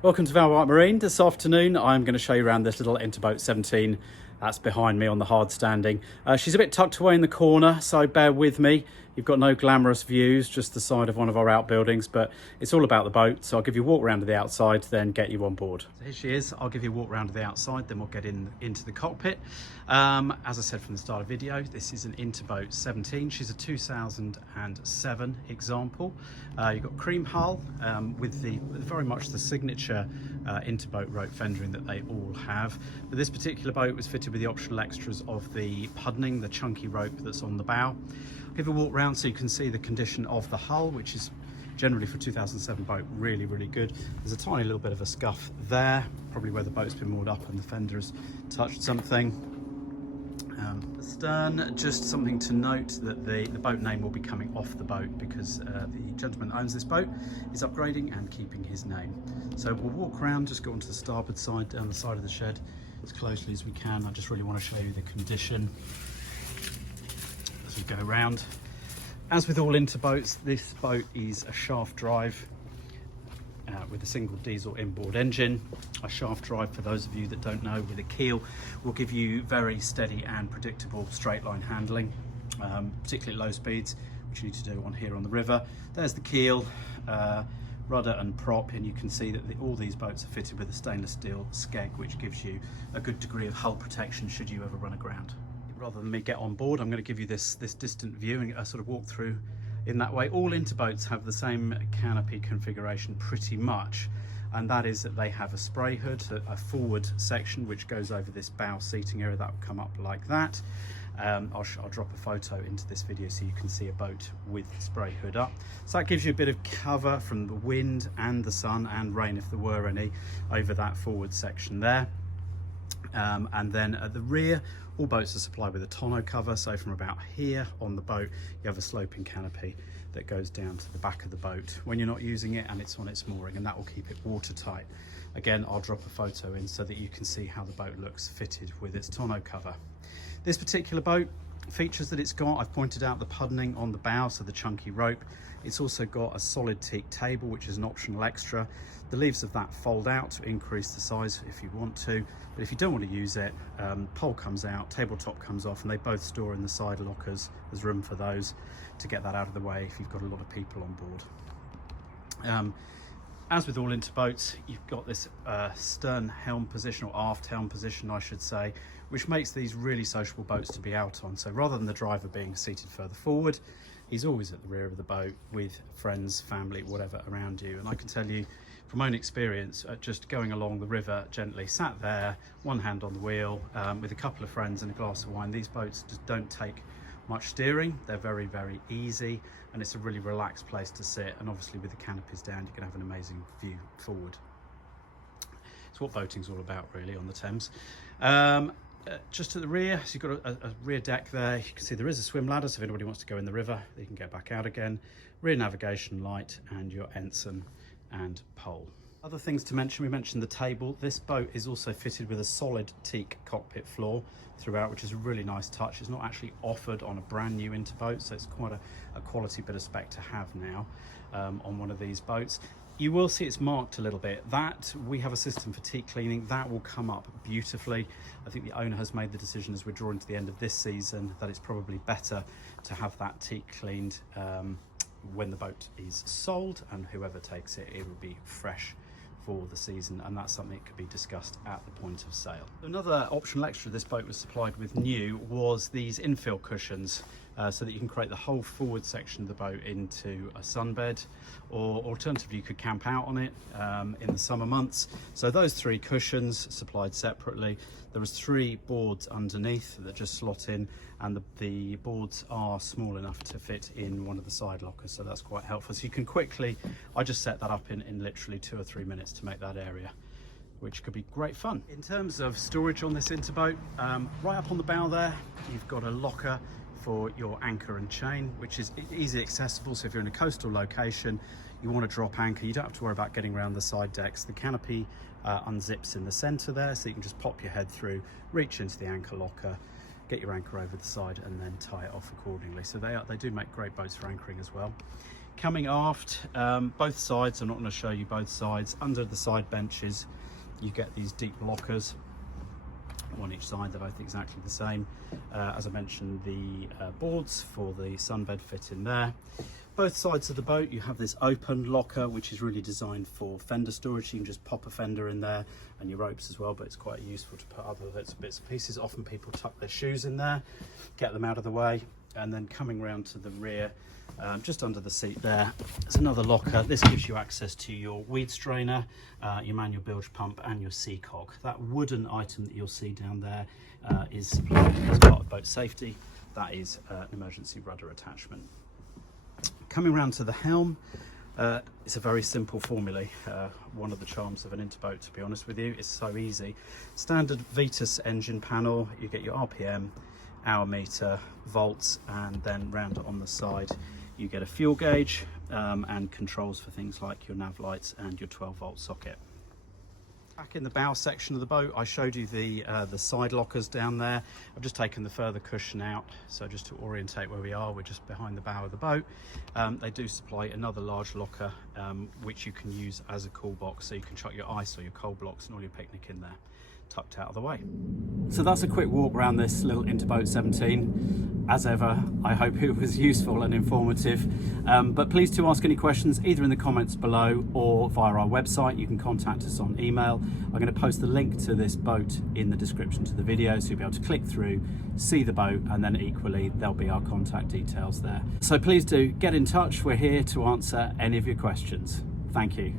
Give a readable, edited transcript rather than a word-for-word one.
Welcome to valwyattmarine. This afternoon I'm going to show you around this little Interboat 17 that's behind me on the hard standing. She's a bit tucked away in the corner, so bear with me. You've got no glamorous views, just the side of one of our outbuildings, but it's all about the boat, so I'll give you a walk around to the outside, then get you on board. So here she is. I'll give you a walk around to the outside, then we'll get into the cockpit. As I said from the start of the video, this is an Interboat 17. She's a 2007 example. You've got cream hull with very much the signature Interboat rope fendering that they all have. But this particular boat was fitted with the optional extras of the pudding, the chunky rope that's on the bow. I'll give a walk round so you can see the condition of the hull, which is generally for a 2007 boat really good. There's a tiny little bit of a scuff there, probably where the boat's been moored up and the fender has touched something. The stern, just something to note that the boat name will be coming off the boat because the gentleman that owns this boat is upgrading and keeping his name. So we'll walk around, just go onto the starboard side, down the side of the shed as closely as we can. I just really want to show you the condition as we go around. As with all Interboats, this boat is a shaft drive with a single diesel inboard engine. A shaft drive, for those of you that don't know, with a keel will give you very steady and predictable straight line handling, particularly at low speeds, which you need to do on here on the river. There's the keel, rudder and prop, and you can see that all these boats are fitted with a stainless steel skeg, which gives you a good degree of hull protection should you ever run aground. Rather than me get on board, I'm going to give you this distant view and sort of walk through in that way. All Interboats have the same canopy configuration pretty much, and that is that they have a spray hood, a forward section which goes over this bow seating area. That will come up like that. I'll drop a photo into this video so you can see a boat with the spray hood up. So that gives you a bit of cover from the wind and the sun and rain, if there were any, over that forward section there. And then at the rear, all boats are supplied with a tonneau cover, so from about here on the boat you have a sloping canopy that goes down to the back of the boat when you're not using it and it's on its mooring, and that will keep it watertight. Again, I'll drop a photo in so that you can see how the boat looks fitted with its tonneau cover. This particular boat, features that it's got, I've pointed out the pudding on the bow, so the chunky rope. It's also got a solid teak table, which is an optional extra. The leaves of that fold out to increase the size if you want to, but if you don't want to use it, pole comes out, tabletop comes off, and they both store in the side lockers. There's room for those to get that out of the way if you've got a lot of people on board. As with all Interboats, you've got this stern helm position, or aft helm position I should say, which makes these really sociable boats to be out on. So rather than the driver being seated further forward, he's always at the rear of the boat with friends, family, whatever around you. And I can tell you from my own experience, just going along the river gently, sat there, one hand on the wheel, with a couple of friends and a glass of wine, these boats just don't take much steering. They're very easy, and it's a really relaxed place to sit, and obviously with the canopies down you can have an amazing view forward. It's what boating's all about really on the Thames. Just to the rear, so you've got a rear deck there. You can see there is a swim ladder, so if anybody wants to go in the river they can get back out again. Rear navigation light and your ensign and pole. Other things to mention, we mentioned the table. This boat is also fitted with a solid teak cockpit floor throughout, which is a really nice touch. It's not actually offered on a brand new Interboat, so it's quite a quality bit of spec to have now on one of these boats. You will see it's marked a little bit. That, we have a system for teak cleaning. That will come up beautifully. I think the owner has made the decision as we're drawing to the end of this season that it's probably better to have that teak cleaned when the boat is sold, and whoever takes it, it will be fresh for the season, and that's something that could be discussed at the point of sale. Another optional extra this boat was supplied with new was these infill cushions, so that you can create the whole forward section of the boat into a sunbed, or alternatively you could camp out on it in the summer months. So those three cushions supplied separately. There was 3 boards underneath that just slot in, and the boards are small enough to fit in one of the side lockers, so that's quite helpful. So you can quickly, I just set that up in literally 2 or 3 minutes to make that area, which could be great fun. In terms of storage on this Interboat, right up on the bow there, you've got a locker for your anchor and chain, which is easy accessible. So if you're in a coastal location, you want to drop anchor, you don't have to worry about getting around the side decks. The canopy unzips in the center there, so you can just pop your head through, reach into the anchor locker, get your anchor over the side, and then tie it off accordingly. So they do make great boats for anchoring as well. Coming aft, both sides, I'm not going to show you both sides, under the side benches you get these deep lockers, one each side, they're both exactly the same. As I mentioned, the boards for the sunbed fit in there. Both sides of the boat you have this open locker, which is really designed for fender storage. You can just pop a fender in there and your ropes as well, but it's quite useful to put other bits and pieces. Often people tuck their shoes in there, get them out of the way. And then coming round to the rear, just under the seat there's another locker. This gives you access to your weed strainer, your manual bilge pump and your sea cock. That wooden item that you'll see down there is as part of boat safety. That is an emergency rudder attachment. Coming round to the helm, it's a very simple formula. One of the charms of an Interboat, to be honest with you, it's so easy. Standard Vetus engine panel, you get your RPM, hour meter, volts, and then round on the side you get a fuel gauge and controls for things like your nav lights and your 12-volt socket. Back in the bow section of the boat, I showed you the side lockers down there. I've just taken the further cushion out, so just to orientate where we are, we're just behind the bow of the boat. They do supply another large locker, which you can use as a cool box, so you can chuck your ice or your cold blocks and all your picnic in there, tucked out of the way. So that's a quick walk around this little Interboat 17. As ever, I hope it was useful and informative, but please do ask any questions either in the comments below or via our website. You can contact us on email. I'm going to post the link to this boat in the description to the video, so you'll be able to click through, see the boat, and then equally there'll be our contact details there. So please do get in touch. We're here to answer any of your questions. Thank you.